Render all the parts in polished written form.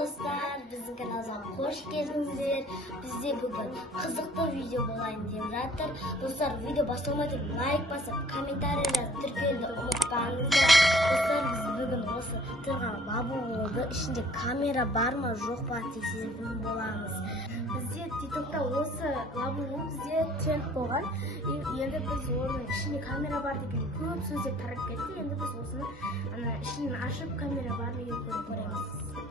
достар, біздің каналға қош келдіңіздер. Бізде бүгін қызықты видео болайын деп жатыр. Достар, видео басталмай лайк басып, комментарий жазып, тіркелуді ұмытпаңыздар. Достар, біз бүгін осы тұрған лабубулды ішінде камера бар ма, жоқ па тексеретін боламыз. Бізде TikTokта осы лабубу бізде тренд болған. Енді біз оның ішінде камера бар деген көп сөздер тарап кетті. Енді біз осыны ішін ашып камера бар ма екен көреміз.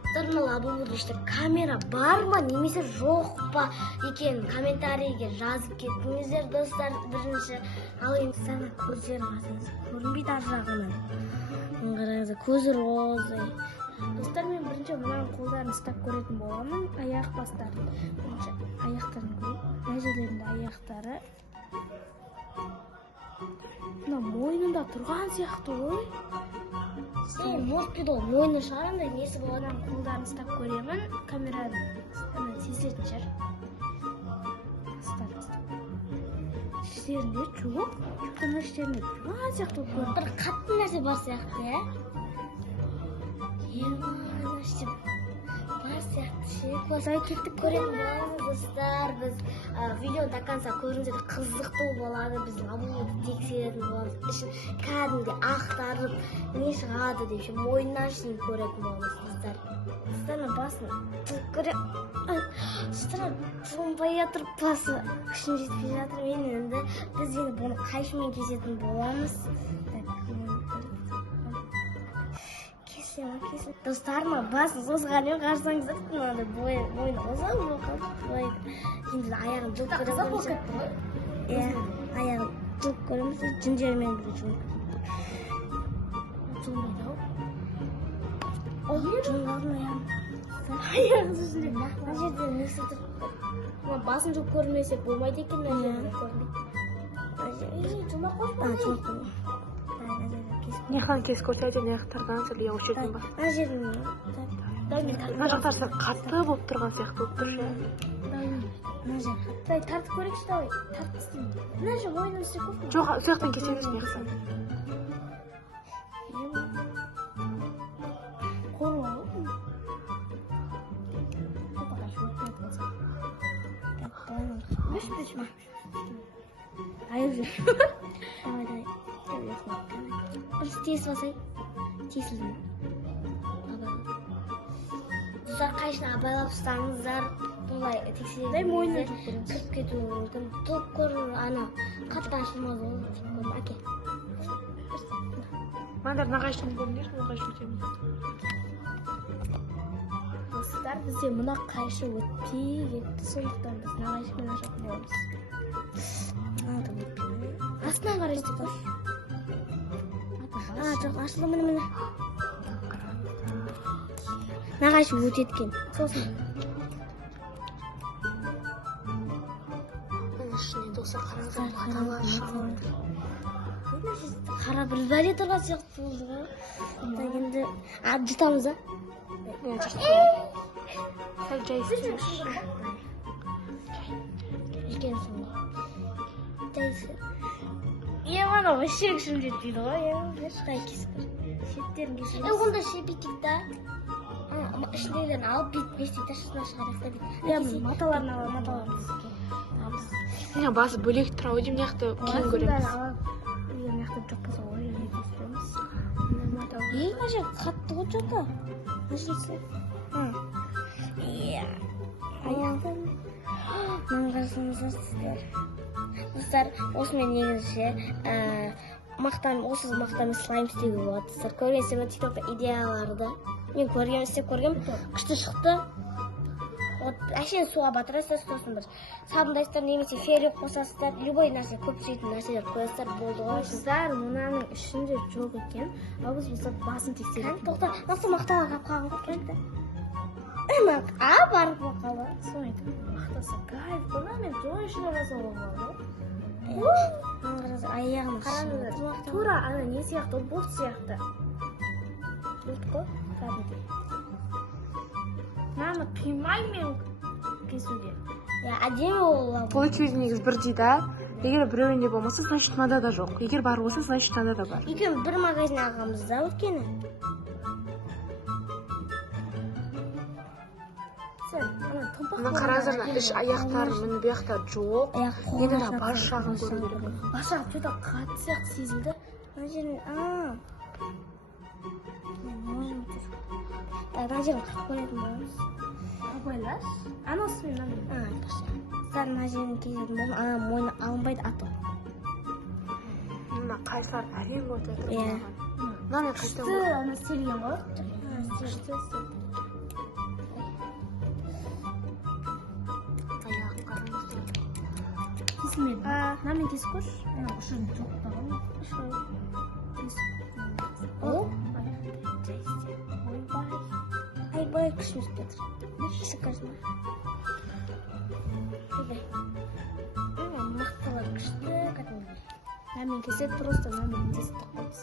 Тұрмы лабубуда işte камера бар ма немесе жоқ па екен комментарийге жазып кетіңіздер достар. Бірінші ал енді сәні көздерін қараңыз, көрінбейді ар жағынан. Қараңыз, көзі розы. Достар, мен бірінші мынаның қолдарын ұстап көретін боламын, аяқ бастарын. Бірінші аяқтарын көрейік, мына жерлерінде аяқтары. Мына мойнында тұрған сияқты ғой. Может быть, ол мойны шығарында несі болғаннан қолдарын ұстап көремін. Камераны сезілетін шығар. Іштерінде жоқ. Мына іштерінде тұрған сияқты көрінеді. Бір қатты нәрсе бар сияқты, иә? Бар сияқты ше. Осылай кеттік көретін боламыз достар. Біз видео до конца көріңіздер, қызықты болады. Біз лабубуды тексеретін боламыз. Ішін кәдімгі ақтарып не шығады деп ше мойнынан ішін көретін боламыз достар. Достар, басын достар, тонбай жатыр басы. Күшім жетпей жатыр. Енді біз енді бұны қайшымен кесетін боламыз. Достарыма басын қозғанмен қарсаңыздар, мынандай бойын қозғап енді аяғын жұлып көреміз. Иә, аяғын жұлып көреміз, жүндермен бірге жұлып. Жұлмайды-ау. Ол жұлғалдың аяғын. Аяғын жүзінде. Мына жерде несі тұр? Басын жұлып көрмесек болмайды екен, мына жерде көрмейді. Жұлмақ қойып па? Жұлмақ қойып. Нехан кесіп көрсетеді, аяқтардан сәлия өшетін бар. Мына жерін мына жақтарсы қатты болып тұрған сияқты болып тұр ше. Мына жер қатты. Тартып көрейікші, давай. Тартып істеймін. Мына жер ойынын істеп көріп. Жоқ, сияқтан кесеміз неғысын. Қолы ау. Бүш ма? Айып жүр. Давай. Бір тесіп алсай. Тесілдің. Достар, қайшын абайлап ұстаңыздар. Бұлай тексереді. Мойнын кіріп кетуі мүмкін. Топ көрін, ана қаттан шылмаз ол. Әке. Мандар нағайшын көріңдер, нағайшын өтемін. Достар, бізде мұна қайшы өтпей кетті, сондықтан біз нағайшымен ашатын боламыз. Астынан қарайды бар. Жоқ, ашылы міне. Нағайшым өтеткен. Сосын. Ішіне достар қараңыздар. Қара бір бәле тұрған сияқты болды ғой. Енді жұтамыз да? Сәл жайсыз. Үлкенсің ғой. Жайсыз. Мана вообще күшім жетпейді ғой. Қай кесіп көр. Шеттерін кесіп. Онда шепетейік та. Ішіндегілерін алып бет-бестейік та шысына шығарайық та бет. Маталарын алып, маталарын Мына басы бөлек тұра өйдем неқті кейін көреміз. Егер неқті жоқ болса ой, не кесіреміз. Мына жер қатты ғой жоқта. Мына жерсе. Аяғын. Мына қарсыңыздар сіздер. Достар, осымен негізше осы мақтамен слайм істеуге болады. Достар, көргенсіздер ме TikTokта идеяларды? Мен көргем, істеп көргем, күшті шықты. Әшейін суға батырасыздар, сосын бір сабындайсыздар, немесе ферри қосасыздар, любой нәрсе, көп жейтін нәрселер қоясыздар, болды ғой. Достар, мынаның ішінде жоқ екен. Ал біз болса басын тексерейік. Тоқта, нақты мақтаға қапқаған ғой келді. Барып мақалы. Соны айтып, мақтасы кайф. Бұна мен жол ішіне жасауға болады. Аяғын қараңыздар. Тура ана не сияқты, ол бұлт сияқты. Бұлт қой, кәдімгідей. Мынаны қимаймен кесуге. Әдемі ол. Бұл екеуі негізі бірдей да. Егер біреуінде болмаса, значит мынада да жоқ. Егер бар болса, значит мынада да бар. Екеуін бір магазин алғанбыз да өткені. мына қараңыздар, іш аяқтары міне бұл жақта жоқ. Енді бас жағын көру керек. Бас жағы что-то қатты сияқты сезілді. Мына жерін мына жерін қырып көретін боламыз. Абайлаш. Анасымен мынаны. Сәл мына жерін кезетін болдым. Мойны алынбайды ату. Мына қайсылар әрең өтіп жатыр. Иә. Мынаны қайдан Күшті, ана селген ғой. Күшті. аяқ қараңыздар. Кесілмеді. Мынамен кесіп көрші. Ана ұшын жоқ та ғой. Ойбай, күшіміз кетір. Есік қажына. Мақталар күшті кәдімгі. Мынамен кеседі, просто мынамен тесіп қойдыз.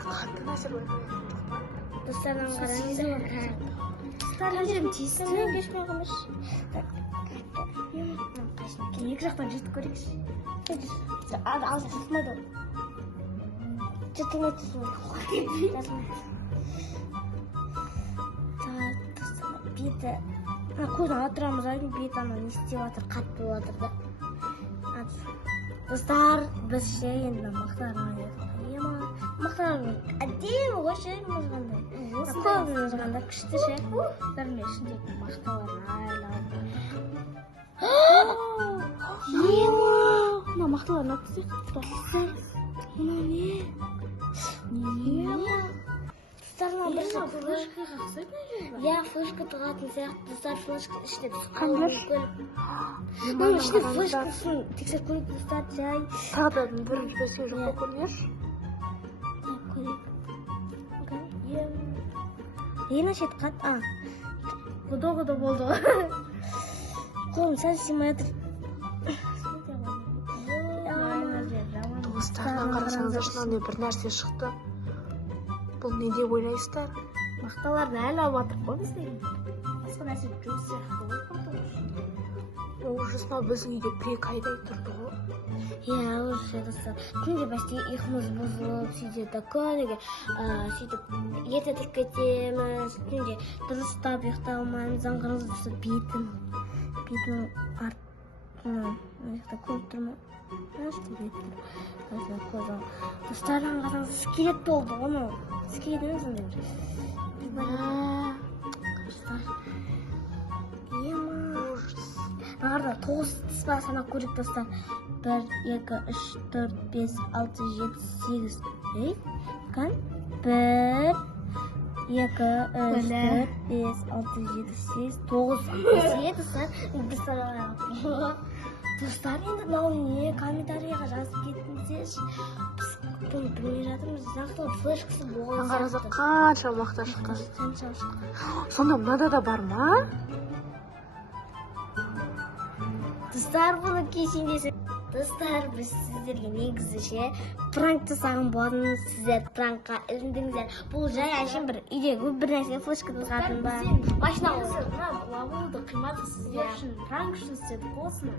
Қатты нәрсе көрмей. Достарынан қараңыздар. Мына жерім тесті. Кешпей қалмаш. Екі жақтан жетіп көрейікші. Ал тұтмайды. Жетілмейді. Беті көзін ала тұрамыз айдың беті ана не істеп жатыр, қатты болып жатыр да. Достар, біз ше енді мақталармен әдемі ғой ше мұзғандай. Көп мұзғанда күшті ше. Бәріне ішіндегі мақталар айлап. Мына мақталар нәпсі қыпты. Мына не? Достарына бір Флешкаға ұқсайды ма жерде? иә, флешка тығатын сияқты. Достар флешка ішінде Қандай? Оның ішінде флешкасын тексеріп көрейік достар, жай. Тағы да бірінші бәске жоқ қой көрмеш. Ена шет қат, Құда болды. қолым сәл симай жатыр. Достардан қарасаңыздар шынымен бір нәрсе шықты. Бұл не деп ойлайсыздар? Мақталарды әлі алып жатыр ғой бізде. Басқа нәрсе жоқ сияқты ғой қорқыныш. Ужас, мына біздің үйде бір-екі айдай тұрды ғой. Иә, уже достар. Күнде баста ұйқымыз бұзылып, сөйтіп күніге сөйтіп ертетіліп кетеміз. Күнде дұрыстап ұйықтай алмаймыз. Заңғырымыз достар бетім артынан жақта көріп тұрмын. Достардан қараңыз, скелет болды оны. Скелет емес ондай. Бағарда 9 тіс бар санап көрейік достар. 1, 2, 3, 4, 5, 6, 7, 8. Кән? 1, 2, 3, 4, 5, 6, 7, 8, 9. Достар, енді мынау не комментарийға жазып кетіңіздерші. Біз бұны білмей жатырмыз. Нақтылы флешкасы болған Қараңыздар қанша мақта шыққан. Сонда мынада да бар ма? Достар, бұны кешендесін. Достар, біз сіздерге негізі ше пранк жасаған болатынбыз. Сіздер пранкқа іліндіңіздер. Бұл жай әшейін бір үйдегі бір нәрсеге флешка тығатын ба. Машина ғой. Лавуды қимады сіздер үшін пранк үшін істедік болсын.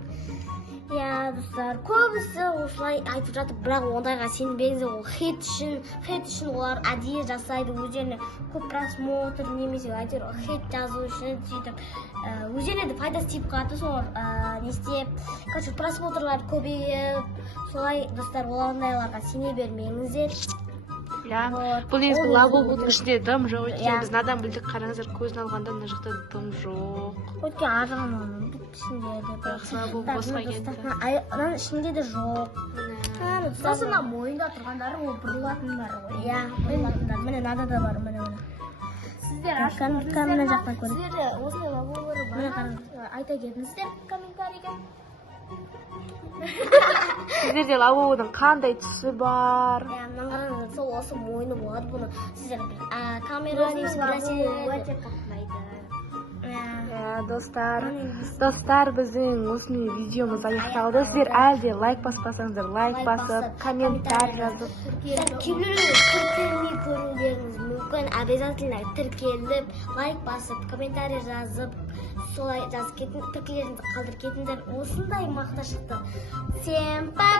Иә, достар, көбісі осылай айтып жатыр, бірақ ондайға сенбеңіздер. Ол хейт үшін олар әдейі жасайды, өздеріне көп просмотр немесе әйтеуір хейт жазу үшін сөйтіп өздеріне де пайдасы тиіп қалады, солар не істеп, короче, просмотрлар көбейіп, солай достар, олардайларға сене бермеңіздер. Бұл негізі лавабудың ішінде дым жоқ екен. Біз надан білдік, қараңыздар, көзін алғанда мына жақта дым жоқ. Өткен арғанның ішінде де босқа кетті. Ананың ішінде де жоқ. Сосын мойында тұрғандары ол бұрылатындары ғой. Иә, бұрылатындар. Міне мынада да бар, міне. Сіздер ашып көрдіңіздер ма? Сіздерде осындай лавулары бар ма? Айта кетіңіздер комментарийге. Сіздерде лавабудың қандай түсі бар? Иә, мына қараңыздар, сол осы мойны болады бұны. Сіздер камера немесе бір нәрселерді. Достар, біздің осындай видеомыз аяқталды. Сіздер әлде лайк баспасаңыздар, лайк басып, комментарий жазып. Кейбіреулер тіркелмей көрулеріңіз мүмкін. Обязательно тіркеліп, лайк басып, комментарий жазып, солай жазып кетіңіздер, пікірлеріңізді қалдырып кетіңіздер. Осындай мақта шықты. Всем пока!